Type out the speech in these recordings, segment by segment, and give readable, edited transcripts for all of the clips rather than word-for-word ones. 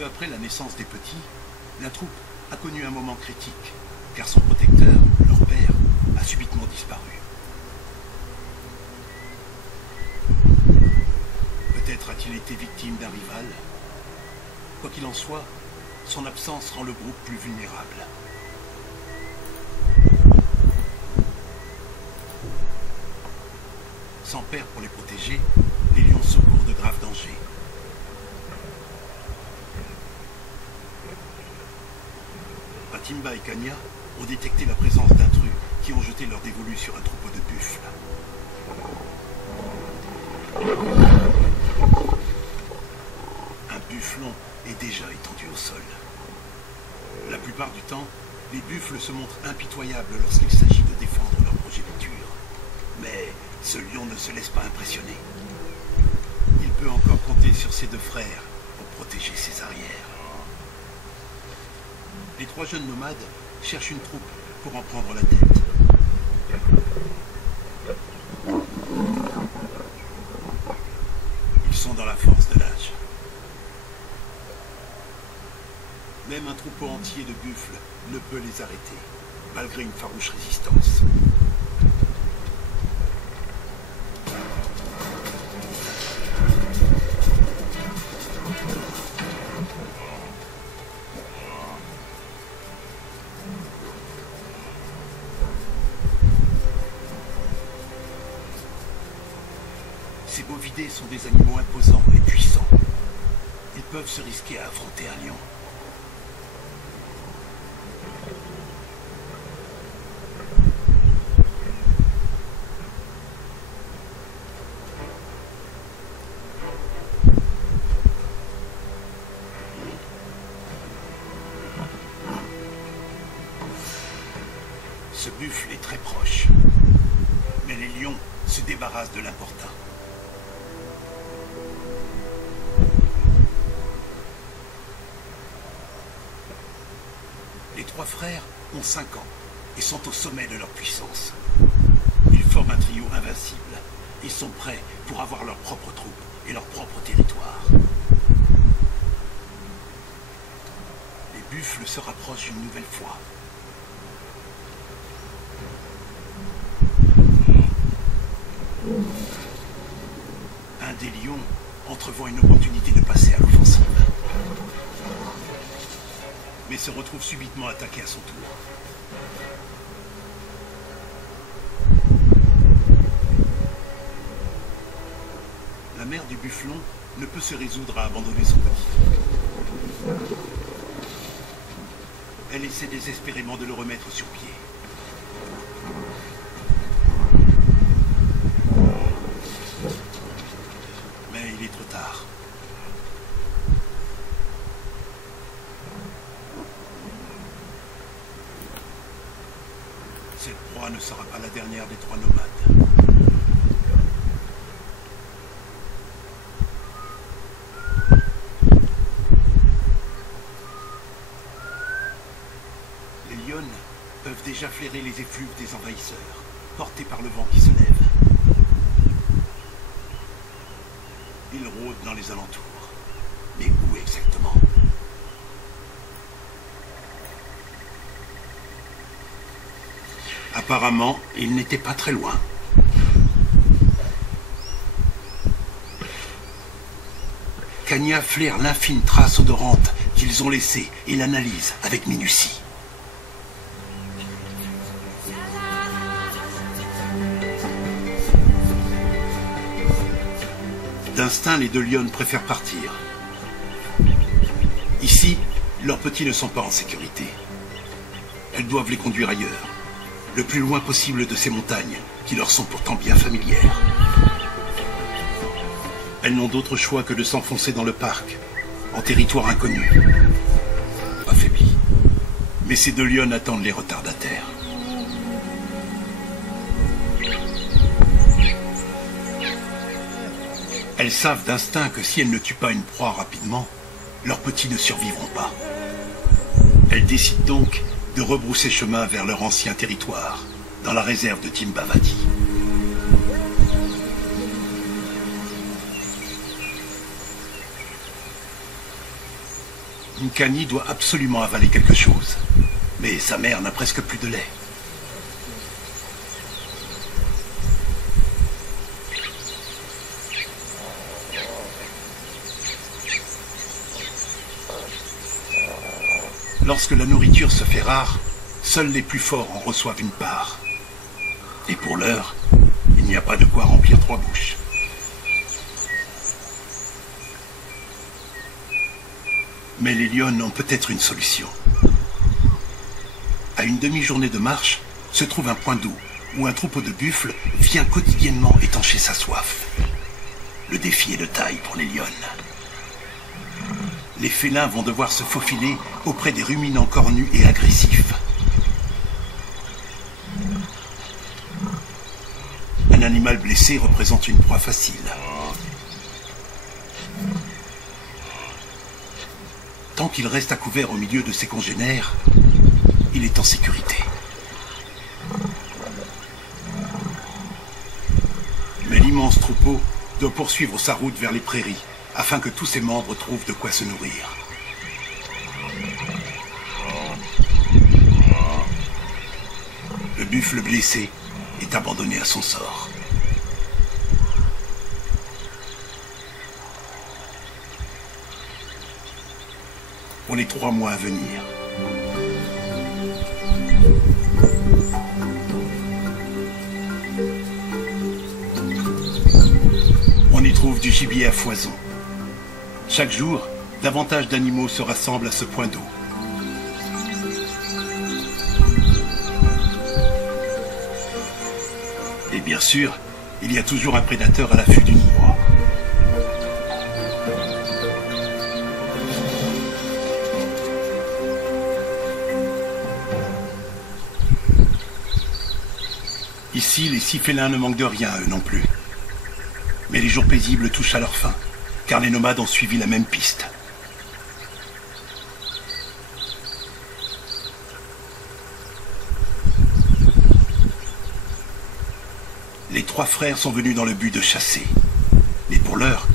Peu après la naissance des petits, la troupe a connu un moment critique, car son protecteur, leur père, a subitement disparu. Peut-être a-t-il été victime d'un rival. Quoi qu'il en soit, son absence rend le groupe plus vulnérable. Sans père pour les protéger, les lions secourent de graves dangers. Fatimba et Kanya ont détecté la présence d'intrus qui ont jeté leur dévolu sur un troupeau de buffles. Un bufflon est déjà étendu au sol. La plupart du temps, les buffles se montrent impitoyables lorsqu'il s'agit de défendre leur progéniture. Mais ce lion ne se laisse pas impressionner. Il peut encore compter sur ses deux frères pour protéger ses arrières. Les trois jeunes nomades cherchent une troupe pour en prendre la tête. Ils sont dans la force de l'âge. Même un troupeau entier de buffles ne peut les arrêter, malgré une farouche résistance. Ces bovidés sont des animaux imposants et puissants. Ils peuvent se risquer à affronter un lion. Ce buffle est très proche. Mais les lions se débarrassent de l'importun. Les trois frères ont 5 ans et sont au sommet de leur puissance. Ils forment un trio invincible et sont prêts pour avoir leur propre troupe et leur propre territoire. Les buffles se rapprochent une nouvelle fois. Un des lions entrevoit une opportunité de passer à l'offensive, mais se retrouve subitement attaqué à son tour. La mère du bufflon ne peut se résoudre à abandonner son petit. Elle essaie désespérément de le remettre sur pied. Mais il est trop tard. Cette proie ne sera pas la dernière des trois nomades. Les lionnes peuvent déjà flairer les effluves des envahisseurs, portés par le vent qui se lève. Ils rôdent dans les alentours. Mais où exactement? Apparemment, ils n'étaient pas très loin. Kanya flaire l'infime trace odorante qu'ils ont laissée et l'analyse avec minutie. D'instinct, les deux lionnes préfèrent partir. Ici, leurs petits ne sont pas en sécurité. Elles doivent les conduire ailleurs, le plus loin possible de ces montagnes qui leur sont pourtant bien familières. Elles n'ont d'autre choix que de s'enfoncer dans le parc, en territoire inconnu. Affaibli. Mais ces deux lionnes attendent les retardataires. Elles savent d'instinct que si elles ne tuent pas une proie rapidement, leurs petits ne survivront pas. Elles décident donc de rebrousser chemin vers leur ancien territoire, dans la réserve de Timbavati. Nkani doit absolument avaler quelque chose. Mais sa mère n'a presque plus de lait. Lorsque la nourriture se fait rare, seuls les plus forts en reçoivent une part. Et pour l'heure, il n'y a pas de quoi remplir 3 bouches. Mais les lionnes ont peut-être une solution. À une demi-journée de marche, se trouve un point d'eau où un troupeau de buffles vient quotidiennement étancher sa soif. Le défi est de taille pour les lionnes. Les félins vont devoir se faufiler auprès des ruminants cornus et agressifs. Un animal blessé représente une proie facile. Tant qu'il reste à couvert au milieu de ses congénères, il est en sécurité. Mais l'immense troupeau doit poursuivre sa route vers les prairies, afin que tous ses membres trouvent de quoi se nourrir. Le buffle blessé est abandonné à son sort. Pour les 3 mois à venir. On y trouve du gibier à foison. Chaque jour, davantage d'animaux se rassemblent à ce point d'eau. Et bien sûr, il y a toujours un prédateur à l'affût d'une proie. Ici, les 6 félins ne manquent de rien, eux non plus. Mais les jours paisibles touchent à leur fin, car les nomades ont suivi la même piste. Les 3 frères sont venus dans le but de chasser. Mais pour l'heure,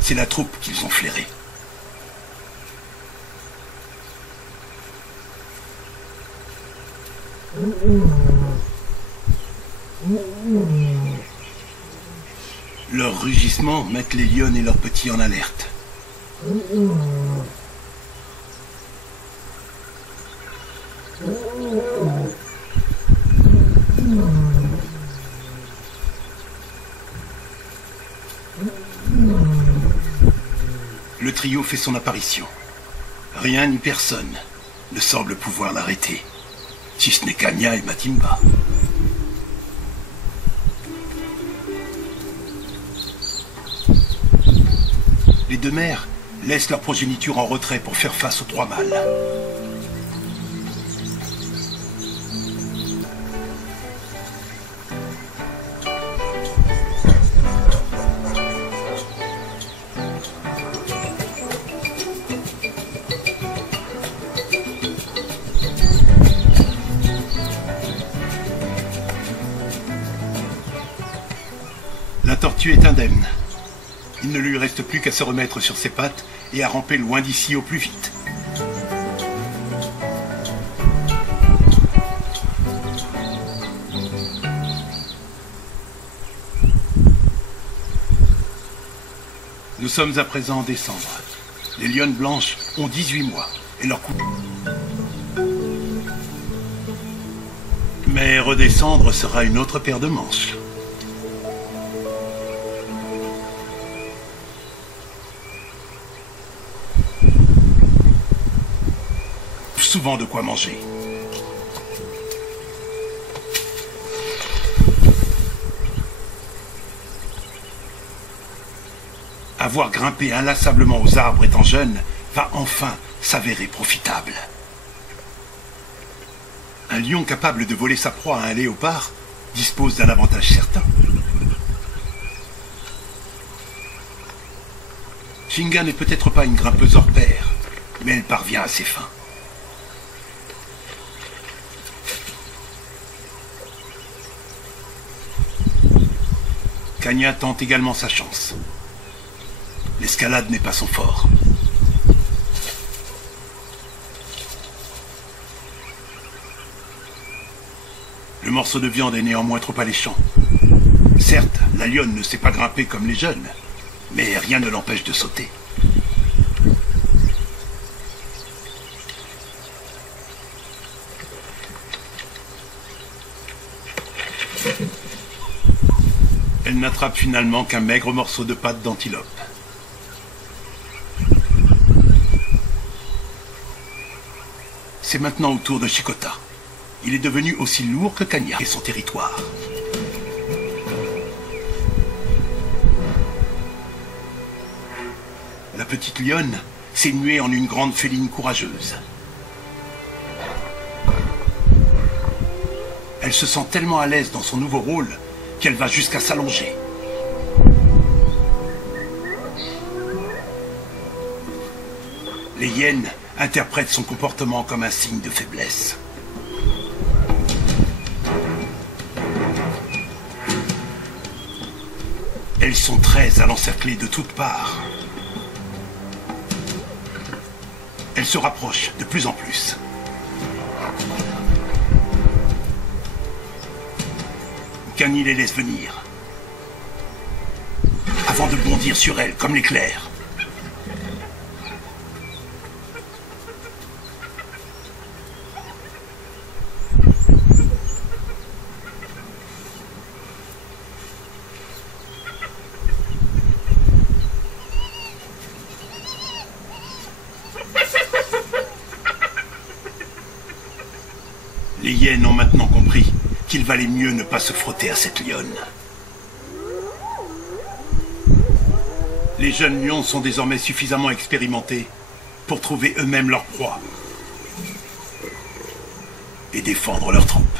c'est la troupe qu'ils ont flairée. Leurs rugissements mettent les lionnes et leurs petits en alerte. Le trio fait son apparition. Rien ni personne ne semble pouvoir l'arrêter, si ce n'est Kanya et Matimba. Les 2 mères laissent leur progéniture en retrait pour faire face aux 3 mâles. La tortue est indemne. Il ne lui reste plus qu'à se remettre sur ses pattes et à ramper loin d'ici au plus vite. Nous sommes à présent en décembre. Les lionnes blanches ont 18 mois et leur coup. Mais redescendre sera une autre paire de manches. Souvent de quoi manger. Avoir grimpé inlassablement aux arbres étant jeune va enfin s'avérer profitable. Un lion capable de voler sa proie à un léopard dispose d'un avantage certain. Shinga n'est peut-être pas une grimpeuse hors pair, mais elle parvient à ses fins. Kanya tente également sa chance. L'escalade n'est pas son fort. Le morceau de viande est néanmoins trop alléchant. Certes, la lionne ne sait pas grimper comme les jeunes, mais rien ne l'empêche de sauter. Elle n'attrape finalement qu'un maigre morceau de pâte d'antilope. C'est maintenant au tour de Chikota. Il est devenu aussi lourd que Kanya et son territoire. La petite lionne s'est muée en une grande féline courageuse. Elle se sent tellement à l'aise dans son nouveau rôle qu'elle va jusqu'à s'allonger. Les hyènes interprètent son comportement comme un signe de faiblesse. Elles sont très à l'encercler de toutes parts. Elles se rapprochent de plus en plus. Kani les laisse venir, avant de bondir sur elles comme l'éclair. Les hyènes ont maintenant compris qu'il valait mieux ne pas se frotter à cette lionne. Les jeunes lions sont désormais suffisamment expérimentés pour trouver eux-mêmes leur proie et défendre leur troupe.